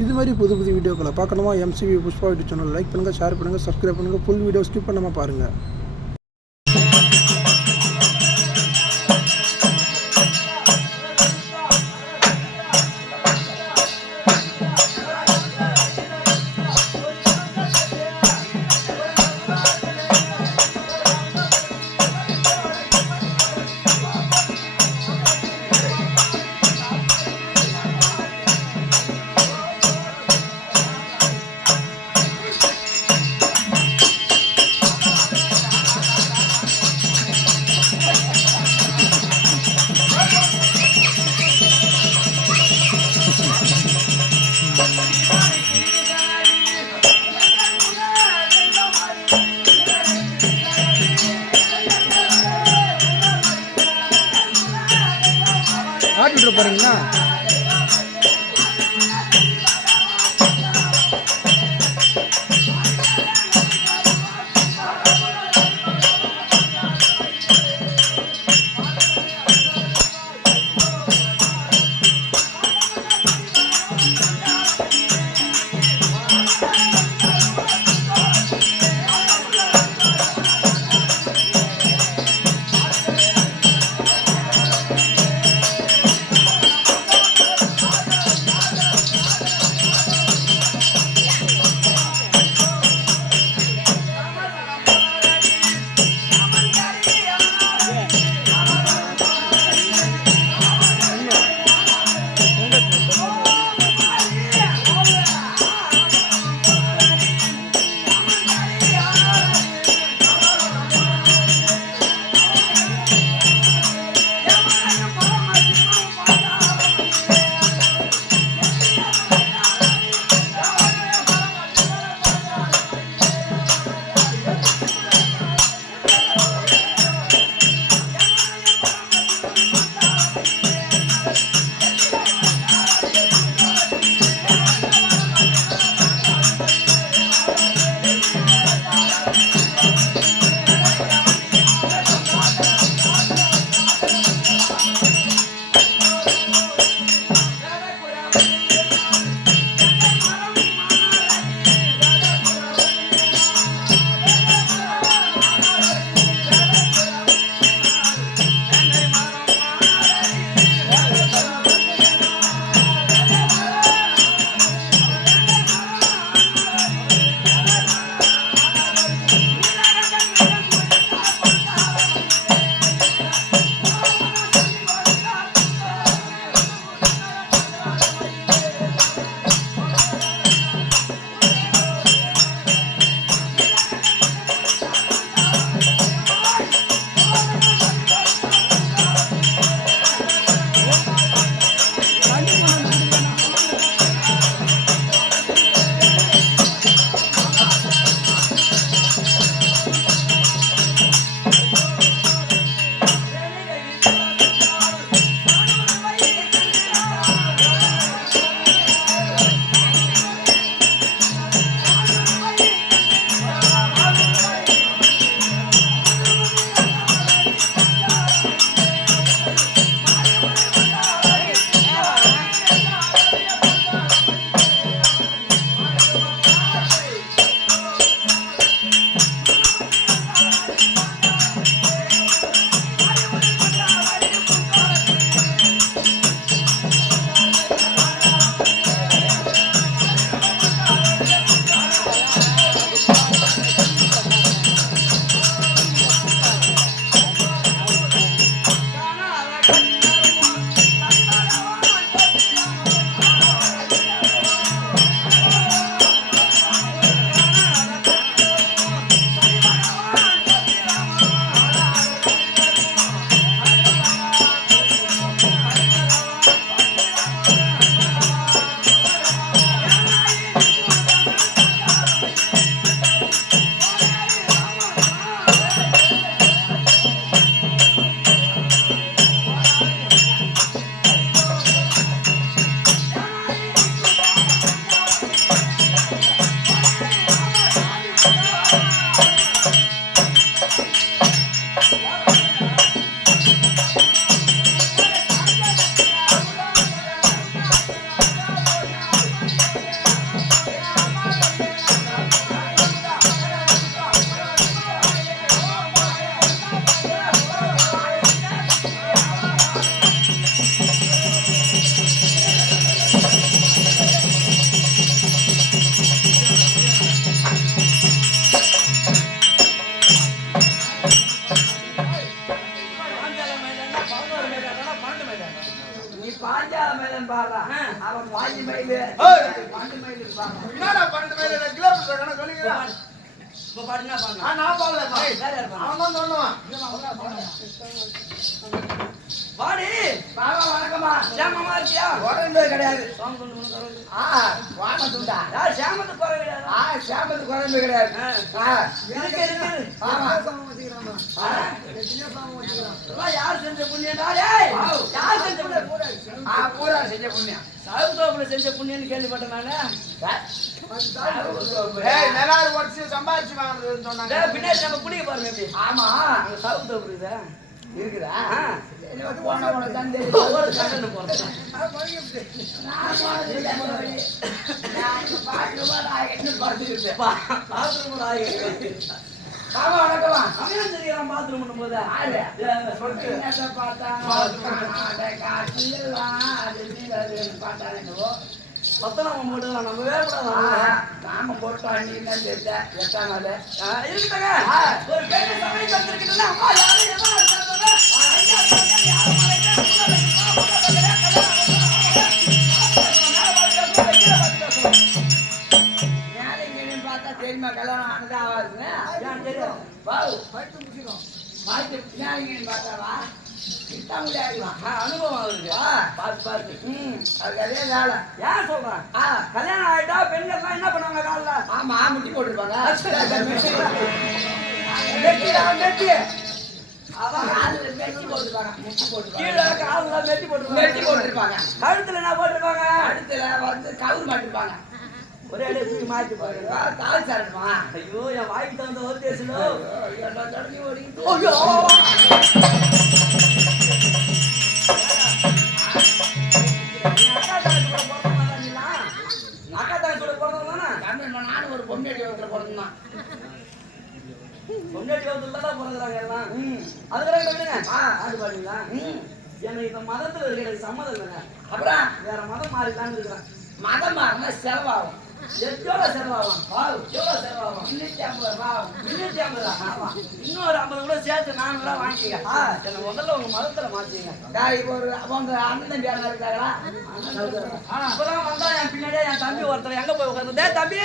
இது மாதிரி புது புது வீடியோக்களை பார்க்கணுமா MCV Pushpa YouTube channel like பண்ணுங்கள், ஷேர் பண்ணுங்கள், சப்ஸ்கிரைப் பண்ணுங்கள். ஃபுல் வீடியோ ஸ்கிப் பண்ணாமல் பாருங்கள். ஆட்டிட்டு போறீங்களா? என்னடா 12 மைல் கிலோமீட்டர் கணக்கு சொல்லுங்க. இப்ப பாட்டு என்ன பண்ணா? நான் பாடல. வேற யார் பண்ணா? அவன் தான் சொன்னான். வாடி பாபா வணக்கம்மா. சாமமா இருக்கியா? உடம்பே கிடையாது. சாம கொண்டு வந்து கரவு. வாமத்துண்டா. யார் சாமத்து குறை கிடையாது? சாமத்துக்கு குழம்பு கிடையாது. இருக்கு. ஆமா. இதெல்லாம் யார் செஞ்ச புண்ணியம்டா? டேய் யார் செஞ்ச புண்ணியம்? பூரா செஞ்ச புண்ணியம். சாவுதோப்புல செஞ்ச புண்ணியம்னு கேள்விப்பட்டேன் நானு. நெலாறு உடச்சு சம்பாதிச்சு வாங்குறதுன்னு சொன்னாங்க. டேய் பின்னாடி நம்ம குடிக்க பாருங்க எப்படி. ஆமா அங்க சாவுதோப்பு இருக்குதா? இருக்குதா? போன தந்தை ஒரு கண்ணு போறேன். பாத்ரூம் ஆகி பாபா வணக்கமா. அவன் தெரியாம பாத்ரூம் பண்ணும்போது பத்தனாம போட்டுதான் நம்ம வேற நாம போட்டோம். நீ என்ன தெரிஞ்ச 8ஆம் நாள் இருக்குதாங்க. ஒரு பெரிய சமயம் வந்திருக்குதுன்னா அம்மா யாரும் எவ்வளவு தெரியுமா கல்யாணம் ஆனதா ஆகாதுங்க. தெரியும். பார்த்தாவா அனுபவம் அவருக்கு பார்த்து பார்த்து. அதுக்கு அதே வேலை. ஏன் சொல்றேன்? கல்யாணம் ஆயிட்டா பெண்கள்லாம் என்ன பண்ணுவாங்க காலைல? ஆமா முட்டி போட்டுருப்பாங்க. அதான் மெட்டி போட்டுருப்பாங்க. முட்டி போட்டுருப்பாங்க. கீழே காலில் மெட்டி மெட்டி போட்டுருப்பாங்க. போட்டுருப்பாங்க. கழுத்துல என்ன போட்டுருப்பாங்க? அடுத்துல வந்து கவுர் மாட்டிருப்பாங்க. ஒரே அடியை தூக்கி மாட்டி பாருங்க. கால் சாரணுமா? ஐயோ என் வாய்க்கு தகுந்த ஒரு பேசணும். தொடங்கி ஓடிக்கிட்டு ஐயோ அக்கா தங்கச்சோட பிறந்தவங்க தானே? நானும் ஒரு பொம்மையடி வகுத்துல பிறந்தான். பொண்டாட்டி வகுத்துல தான் பிறகுறாங்க எல்லாம். அதுக்கெல்லாம் விடுங்க. ஆடு பாடுங்களா? எனக்கு இந்த மதத்துல இருக்க எனக்கு சம்மதம் இல்லைங்க. அப்புறம் வேற மதம் மாறிடலான்னு இருக்கிறேன். மதம் மாறினா செலவாகும். எவ்வளோ செலவாகும்? எவ்வளோ செலவாகும்? 250 ரூபா ஆகும். 250 ஆமா. இன்னொரு 50 கூட சேர்த்து 400 வாங்கிக்க. என்ன முதல்ல உங்க மதத்துல மாத்திங்க. இப்போ ஒரு அவங்க அண்ணன் தம்பி யாரா இருக்காங்களா? இப்பதான் வந்தா என் பின்னாடியே என் தம்பி ஒருத்தர் எங்க போய் உட்காந்து டேய் தம்பி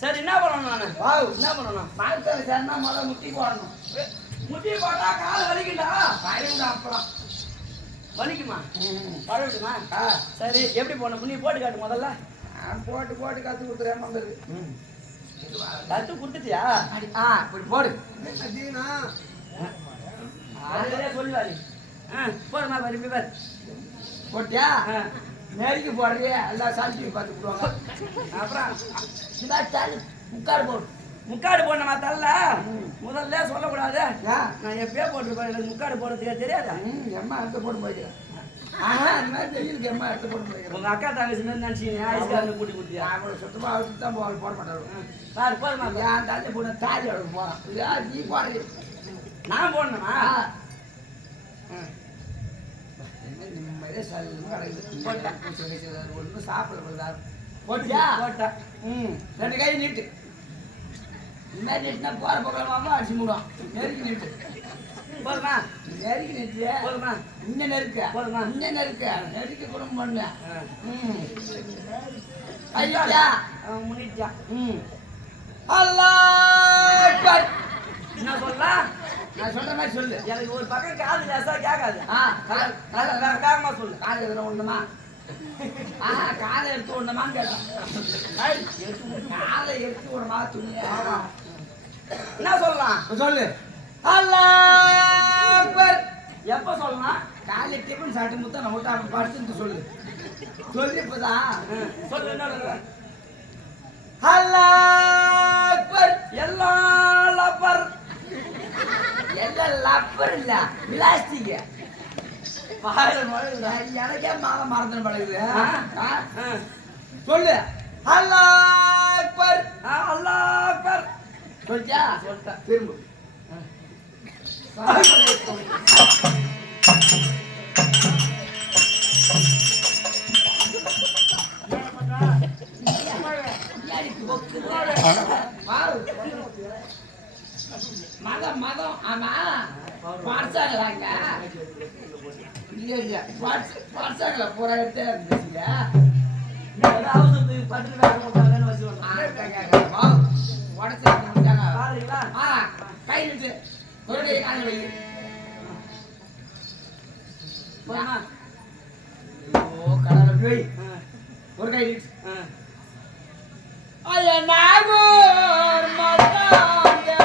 சரி என்ன பண்ணணும் நானு? என்ன பண்ணணும்? மரத்தில் சேர்ந்தா முதல்ல முட்டி போடணும். முட்டி போட்டா கால் வலிக்குண்டா. பழகுடா அப்புறம் வலிக்குமா? பழகுமா? சரி எப்படி போடணும்? நீ போட்டு காட்டு முதல்ல. போட்டு போட்டு கற்று கொடுத்துறேன் வந்தது. கத்து கொடுத்துட்டியா? இப்படி போடு. அதுலயே சொல்லுவாரு. போடுமா விரும்பி பாரு. போட்டியா? நெருக்கி போடுறியே எல்லாம் சாந்தி பார்த்து விடுவாங்க. அப்புறம் முக்காடு போடு. முக்காடு போடணுமா தள்ள? முதல்ல சொல்லக்கூடாது. நான் எப்பயே போட்டுருப்பேன். எனக்கு முக்காடு போடுறதுக்கே தெரியாதா? எம்மா எடுத்து போட்டு போய்க்கிறேன். அந்த மாதிரி தெரியலுக்கு எம்மா எடுத்து போட்டு போய்க்கிறேன். உங்க அக்கா தங்கச்சி மாதிரி நினைச்சீங்க ஐஸ்காரங்க கூட்டி கொடுத்தியா? அவங்கள சுத்தமாக அழுத்து தான் போட மாட்டாரு. பாரு போடுமா. என் தந்தை போட தாலி அவளுக்கு போகிறான். நீ போடுறது நான் போடணுமா? நிம்மதியே போட்டேன். ஒன்றும் சாப்பிட போட்டியா? போட்டேன். 2 கை நீட்டு. இந்த மாதிரி நீட்டுனா போகிற பக்கம் அடிச்சு மூடும். நெருக்கி நீட்டு. போதுமா? நெருக்கி நீட்டு. போதுமா? இன்னும் நெருக்க. போதுமா? இன்னும் நெருக்க. நெருக்கி குடும்பம் பண்ணு. ஐயா முன்னிச்சா. அல்லாஹ் அக்பர். என்ன சொல்லலாம்? நான் சொல்ற மாதிரி சொல்லு. எனக்கு ஒரு பக்கம் காது லேசா கேட்காது. வேகமா சொல்லு. காது எதுல ஒண்ணுமா? காதை எடுத்து விடணுமான்னு கேட்டான். காதை எடுத்து விடணுமா துணியா? என்ன சொல்லலாம்? சொல்லு. அல்லாஹ் அக்பர். எப்ப சொல்லலாம்? காலை டிஃபன் சாப்பிட்டு முத்தா நான் விட்டா படுத்துட்டு சொல்லு. சொல்லி இப்பதான் சொல்லு. என்ன? அல்லாஹ் அக்பர். எல்லாம் லப்பர். எல்லாம் லப்பர் இல்ல பிளாஸ்டிக். வாயில எனக்கே மாதம் மறந்து பழகுது. சொல்லு. அல்லாஹ் அக்பர். அல்லாஹ் அக்பர். சொல்லியா? சொல்லிட்டேன். திரும்ப. மதம் மதம் ஆமா பார்த்தாங்களாங்க. இல்ல வாட்ஸ்அப்ல பூரா எடுத்து பேசுங்க ஏதாவது அவசரத்துக்கு பட்டுக்கு வேலை போட்டாங்கன்னு வச்சுக்கோங்க. உடச்சு முடிச்சாங்க பாருங்களா? கை நிட்டு ஒரு கை காண வை போமா? ஓ கடவுள் போய் ஒரு கை நிட்டு ஐயா நாகூர் மத்தாந்த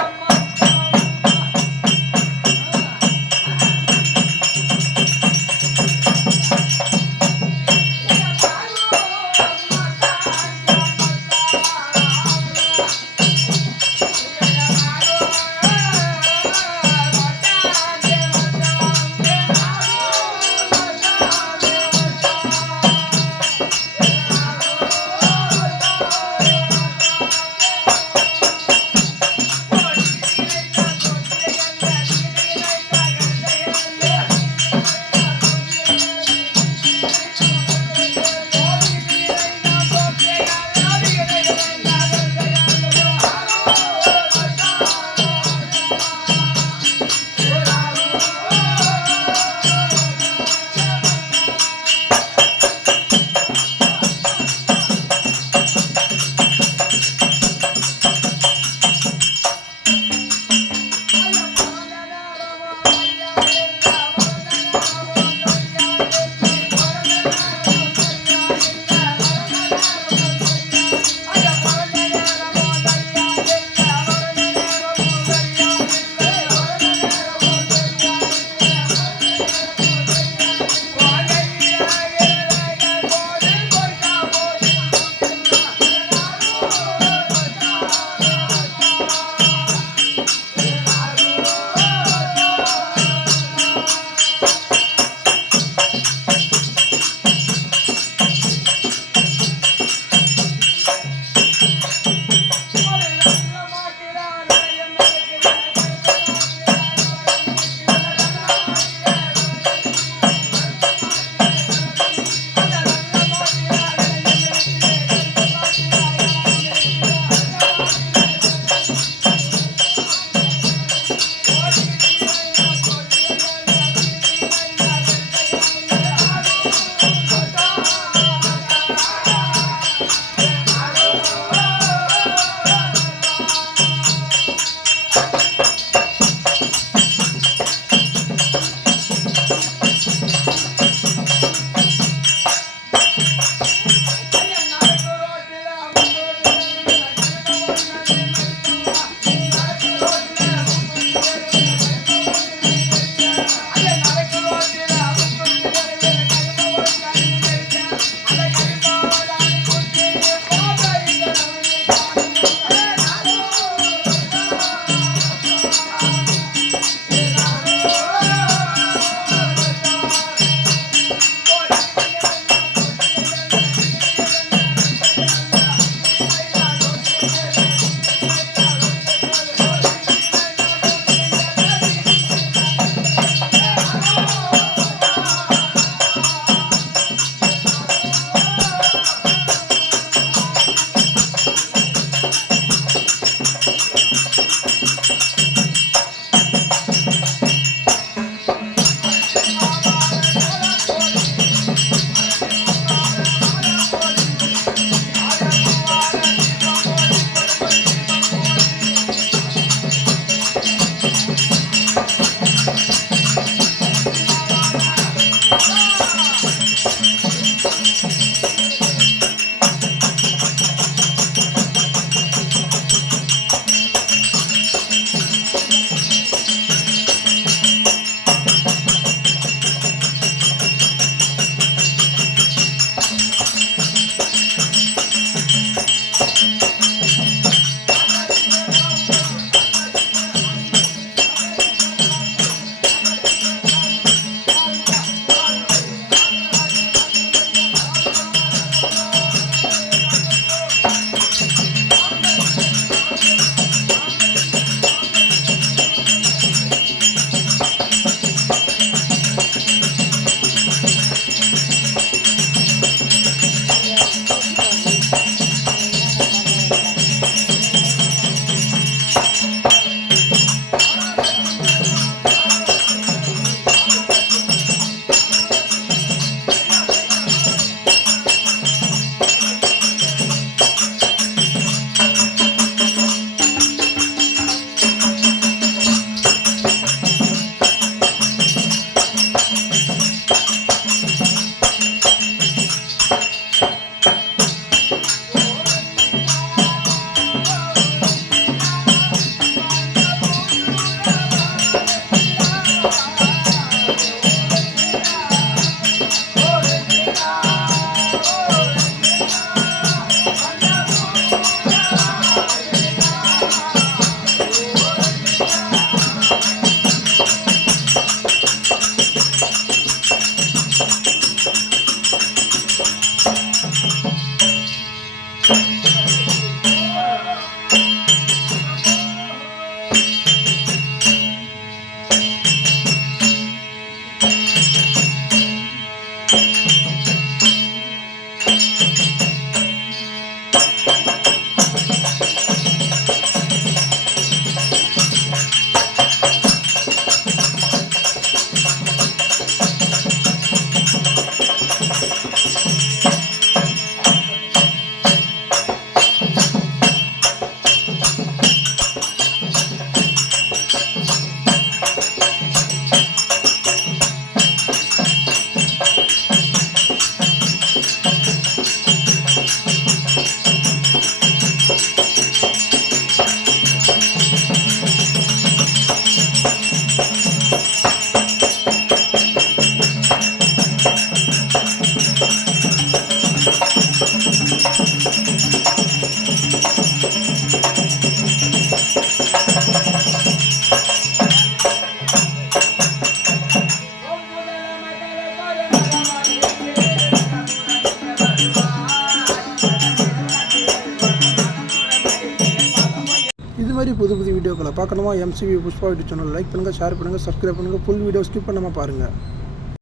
புது புது வீடியோக்களை பார்க்கணுமா MCV Pushpa YouTube channel like பண்ணுங்கள், ஷேர் பண்ணுங்கள், சப்ஸ்கிரைப் பண்ணுங்கள், ஃபுல் வீடியோ ஸ்கிப் பண்ணாமல் பாருங்கள்.